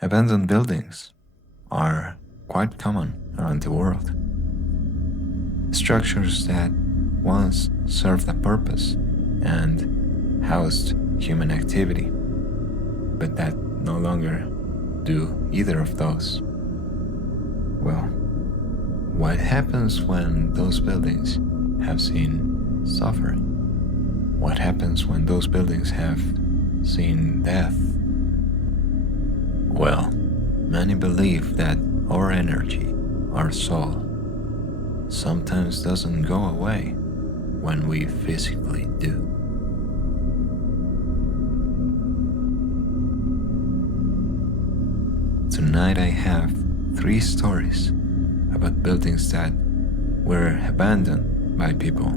Abandoned buildings are quite common around the world. Structures that once served a purpose and housed human activity, but that no longer do either of those. Well, what happens when those buildings have seen suffering? What happens when those buildings have seen death? Well, many believe that our energy, our soul, sometimes doesn't go away when we physically do. Tonight I have 3 stories about buildings that were abandoned by people,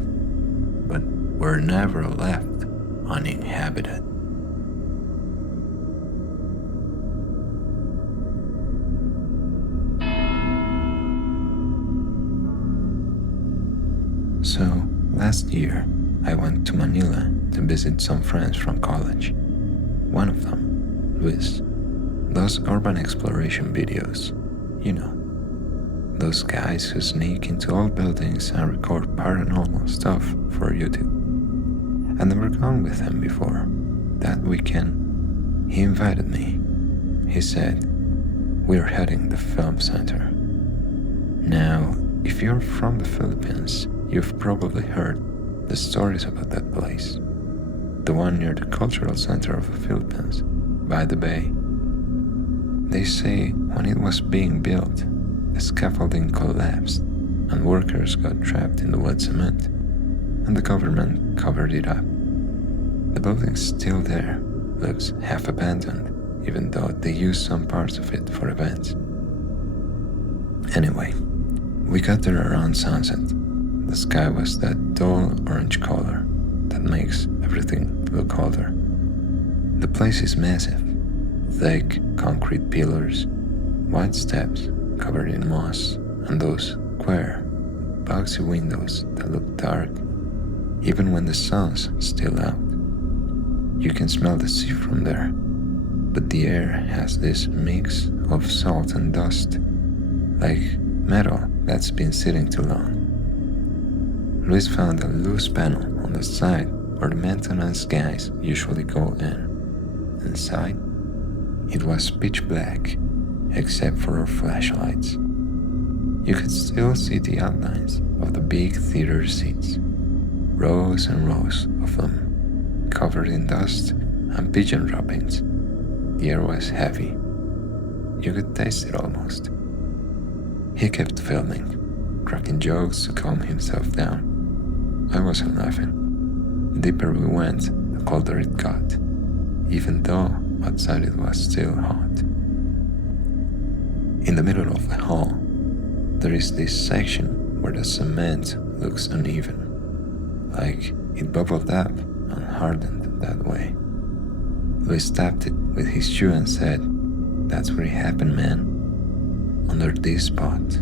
but were never left uninhabited. So, last year, I went to Manila to visit some friends from college. One of them, Luis, does urban exploration videos. You know, those guys who sneak into old buildings and record paranormal stuff for YouTube. I'd never gone with him before. That weekend, he invited me. He said, "We're heading the film center." Now, if you're from the Philippines, you've probably heard the stories about that place. The one near the cultural center of the Philippines, by the bay. They say when it was being built, the scaffolding collapsed and workers got trapped in the wet cement, and the government covered it up. The building's still there, looks half abandoned, even though they use some parts of it for events. Anyway, we got there around sunset. The sky was that dull orange color that makes everything look older. The place is massive. Thick concrete pillars, white steps covered in moss, and those square, boxy windows that look dark even when the sun's still out. You can smell the sea from there, but the air has this mix of salt and dust, like metal that's been sitting too long. Luis found a loose panel on the side where the maintenance guys usually go in. Inside, it was pitch black, except for our flashlights. You could still see the outlines of the big theater seats, rows and rows of them, covered in dust and pigeon droppings. The air was heavy. You could taste it almost. He kept filming, cracking jokes to calm himself down. I wasn't laughing. The deeper we went, the colder it got, even though outside it was still hot. In the middle of the hall, there is this section where the cement looks uneven, like it bubbled up and hardened that way. Luis tapped it with his shoe and said, "That's where it happened, man. Under this spot."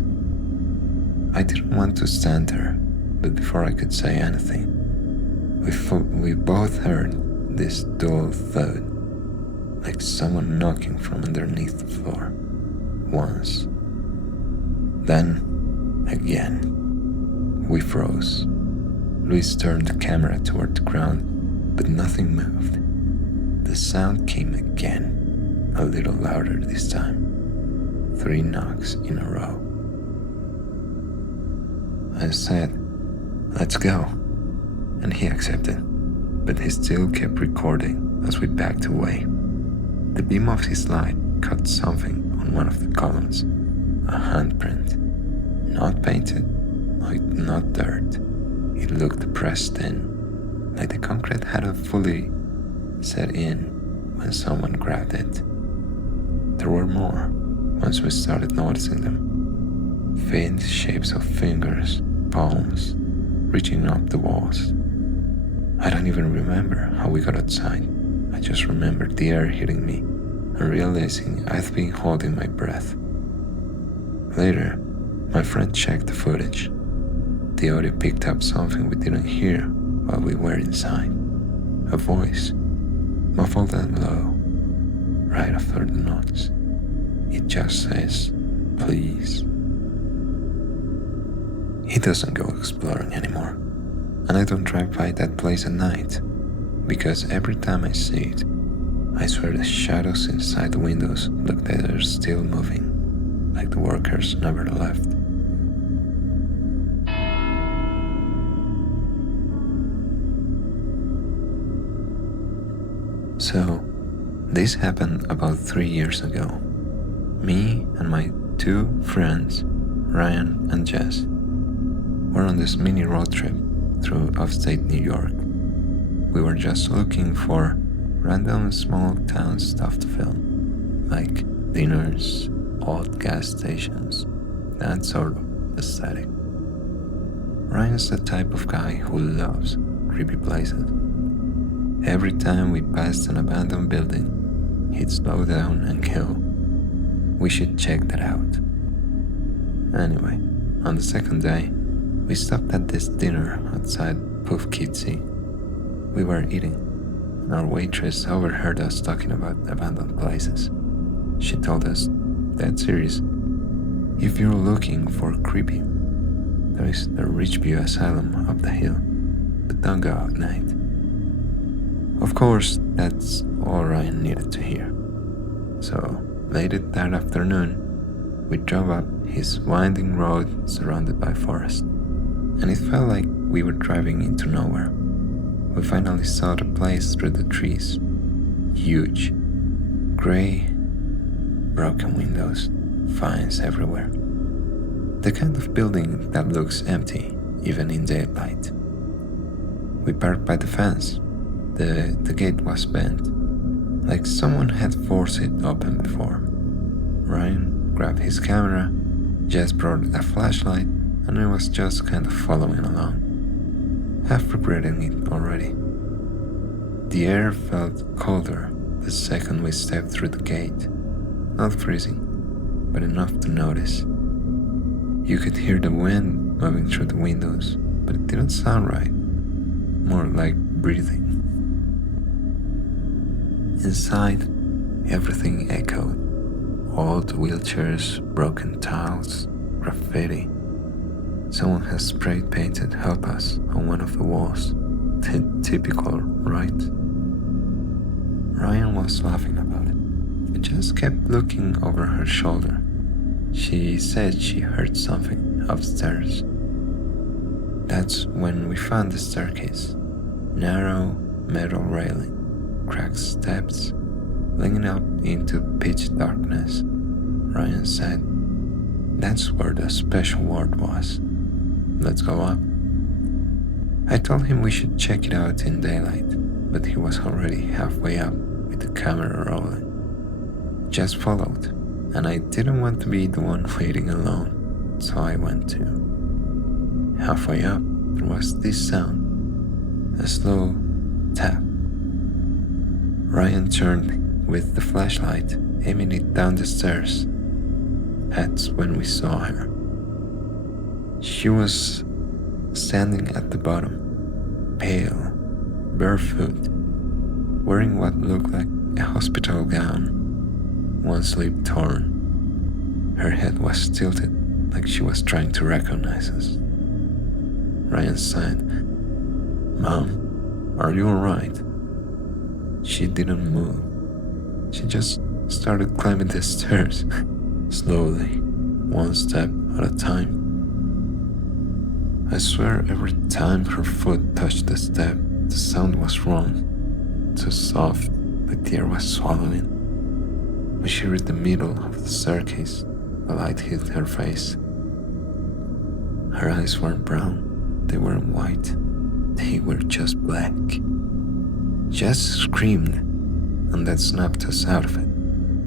I didn't want to stand there, but before I could say anything, we both heard this dull thud, like someone knocking from underneath the floor. Once. Then, again. We froze. Luis turned the camera toward the ground, but nothing moved. The sound came again, a little louder this time. 3 knocks in a row. I said, "Let's go," and he accepted, but he still kept recording as we backed away. The beam of his light caught something on one of the columns, a handprint, not painted, not dirt. It looked pressed in, like the concrete hadn't fully set in when someone grabbed it. There were more once we started noticing them. Faint shapes of fingers, palms, reaching up the walls. I don't even remember how we got outside. I just remember the air hitting me and realizing I'd been holding my breath. Later, my friend checked the footage. The audio picked up something we didn't hear while we were inside. A voice, muffled and low, right after the knocks. just says, please. He doesn't go exploring anymore, and I don't drive by that place at night, because every time I see it, I swear the shadows inside the windows look like they're still moving, like the workers never left. So, this happened about 3 years ago. Me and my 2 friends, Ryan and Jess, were on this mini road trip through upstate New York. We were just looking for random small town stuff to film, like dinners, old gas stations, that sort of aesthetic. Ryan's the type of guy who loves creepy places. Every time we passed an abandoned building, he'd slow down and go, "We should check that out." Anyway, on the second day, we stopped at this dinner outside Poughkeepsie. We were eating, and our waitress overheard us talking about abandoned places. She told us, dead serious, "If you're looking for creepy, there is the Ridgeview Asylum up the hill, but don't go at night." Of course, that's all Ryan needed to hear. So, later that afternoon, we drove up his winding road surrounded by forest, and it felt like we were driving into nowhere. We finally saw the place through the trees. Huge, gray, broken windows, vines everywhere. The kind of building that looks empty, even in daylight. We parked by the fence. The gate was bent, like someone had forced it open before. Ryan grabbed his camera, Jess brought a flashlight, and I was just kind of following along, half regretting it already. The air felt colder the second we stepped through the gate, not freezing, but enough to notice. You could hear the wind moving through the windows, but it didn't sound right, more like breathing. Inside, everything echoed. Old wheelchairs, broken tiles, graffiti. Someone has spray painted "Help Us" on one of the walls. Typical, right? Ryan was laughing about it. I just kept looking over her shoulder. She said she heard something upstairs. That's when we found the staircase. Narrow metal railing, cracked steps, leading up into pitch darkness. Ryan said, "That's where the special ward was. Let's go up." I told him we should check it out in daylight, but he was already halfway up with the camera rolling. Jess followed, and I didn't want to be the one waiting alone, so I went too. Halfway up, there was this sound, a slow tap. Ryan turned with the flashlight, aiming it down the stairs. That's when we saw her. She was standing at the bottom, pale, barefoot, wearing what looked like a hospital gown, one sleeve torn. Her head was tilted, like she was trying to recognize us. Ryan sighed, "Mom, are you alright?" She didn't move. She just started climbing the stairs, slowly, one step at a time. I swear every time her foot touched the step, the sound was wrong, too soft, like the air was swallowing. When she reached the middle of the staircase, the light hit her face. Her eyes weren't brown, they weren't white, they were just black. Jess screamed, and that snapped us out of it.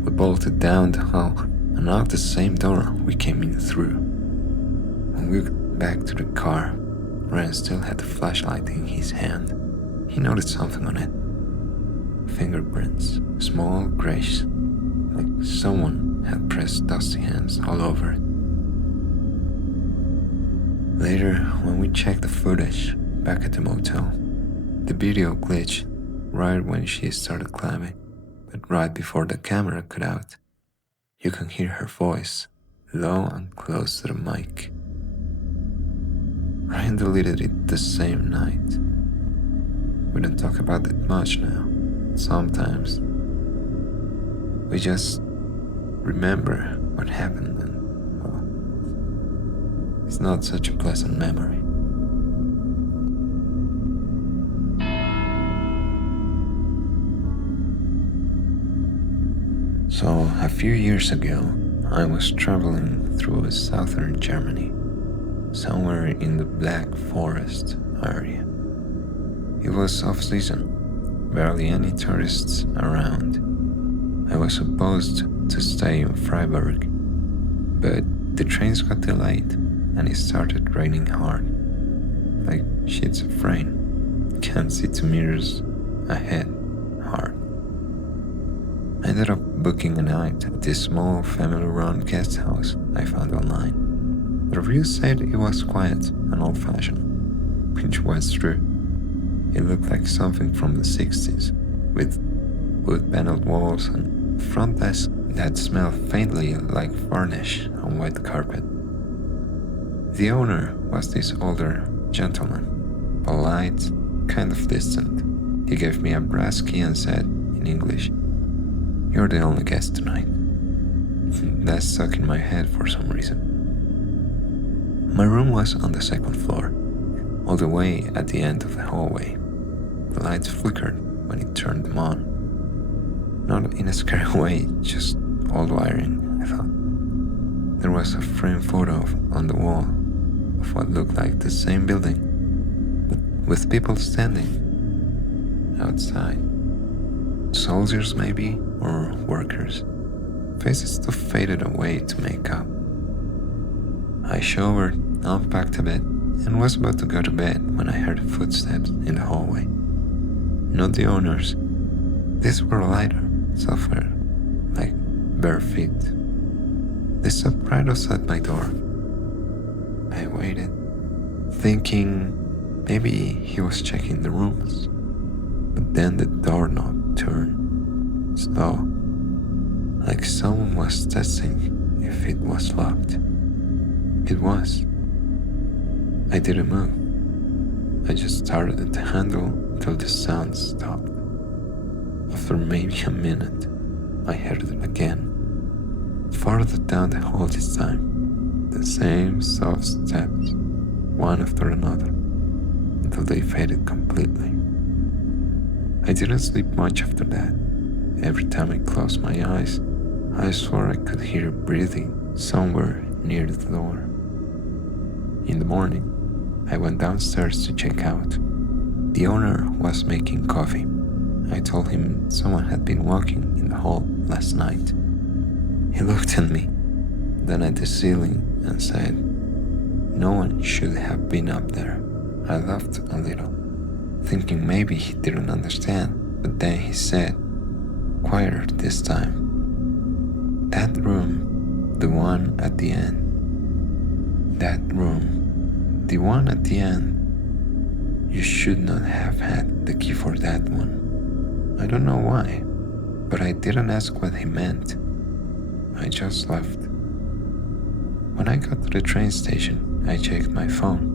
We bolted down the hall and out the same door we came in through. When we got back to the car, Ryan still had the flashlight in his hand. He noticed something on it. Fingerprints, small grayish, like someone had pressed dusty hands all over it. Later, when we checked the footage back at the motel, the video glitched right when she started climbing, but right before the camera cut out. You can hear her voice, low and close to the mic. Ryan deleted it the same night. We don't talk about it much now. Sometimes we just remember what happened and, well, it's not such a pleasant memory. So, a few years ago, I was traveling through southern Germany, somewhere in the Black Forest area. It was off-season, barely any tourists around. I was supposed to stay in Freiburg, but the trains got delayed and it started raining hard, like sheets of rain. Can't see 2 meters ahead hard. I ended up booking a night at this small family-run guest house I found online. The reviews said it was quiet and old-fashioned, which was true. It looked like something from the 60s, with wood-paneled walls and a front desk that smelled faintly like varnish on wet carpet. The owner was this older gentleman, polite, kind of distant. He gave me a brass key and said, in English, "You're the only guest tonight." That stuck in my head for some reason. My room was on the second floor, all the way at the end of the hallway. The lights flickered when he turned them on. Not in a scary way, just old wiring, I thought. There was a framed photo on the wall of what looked like the same building, with people standing outside. Soldiers maybe, or workers. Faces too faded away to make up. I showered, unpacked a bit, and was about to go to bed when I heard footsteps in the hallway. Not the owners. These were lighter, softer, like bare feet. They stopped right outside my door. I waited, thinking maybe he was checking the rooms. But then the doorknob turned, slow, like someone was testing if it was locked. It was. I didn't move. I just stared at the handle until the sound stopped. After maybe a minute, I heard it again. Farther down the hall this time. The same soft steps, one after another, until they faded completely. I didn't sleep much after that. Every time I closed my eyes, I swore I could hear breathing somewhere near the door. In the morning, I went downstairs to check out. The owner was making coffee. I told him someone had been walking in the hall last night. He looked at me, then at the ceiling and said, "No one should have been up there." I laughed a little, thinking maybe he didn't understand, but then he said, quieter this time, "That room, the one at the end. That room, the one at the end. You should not have had the key for that one." I don't know why, but I didn't ask what he meant. I just left. When I got to the train station, I checked my phone.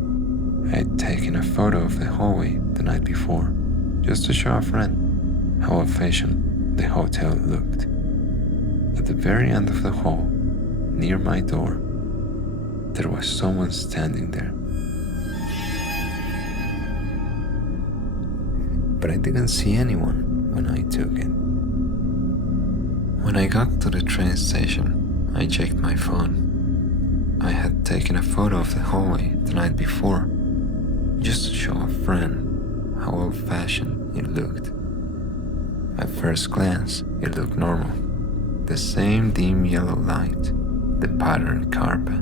I had taken a photo of the hallway the night before, just to show a friend how old-fashioned the hotel looked. At the very end of the hall, near my door, there was someone standing there. But I didn't see anyone when I took it. When I got to the train station, I checked my phone. I had taken a photo of the hallway the night before, just to show a friend how old-fashioned it looked. At first glance, it looked normal. The same dim yellow light, the patterned carpet,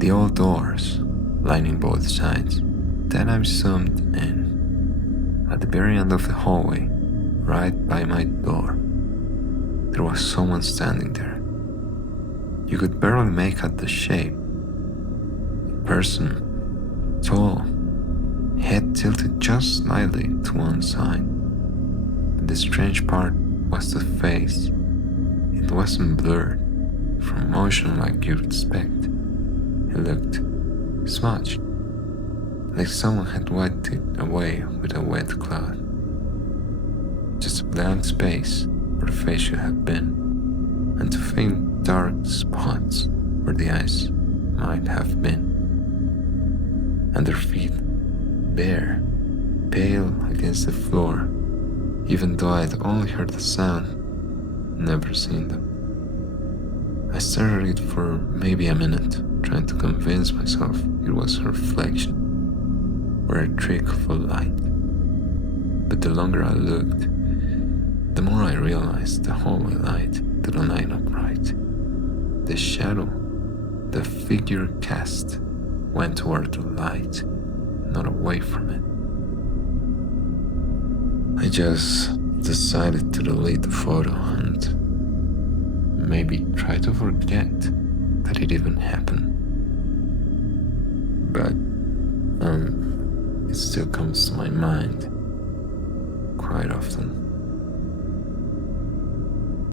the old doors lining both sides. Then I zoomed in. At the very end of the hallway, right by my door, there was someone standing there. You could barely make out the shape. A person, tall, head tilted just slightly to one side. But the strange part was the face. It wasn't blurred. from motion like you'd expect. It looked smudged, like someone had wiped it away with a wet cloth. Just a blank space where the face should have been, and two faint dark spots where the eyes might have been. And their feet bare, pale against the floor, even though I'd only heard the sound, never seen them. I stared at it for maybe a minute, trying to convince myself it was a reflection or a trick of a light. But the longer I looked, the more I realized the hallway light didn't line up right. The shadow the figure cast went toward the light, not away from it. I just decided to delete the photo and maybe try to forget that it even happened. But it still comes to my mind quite often.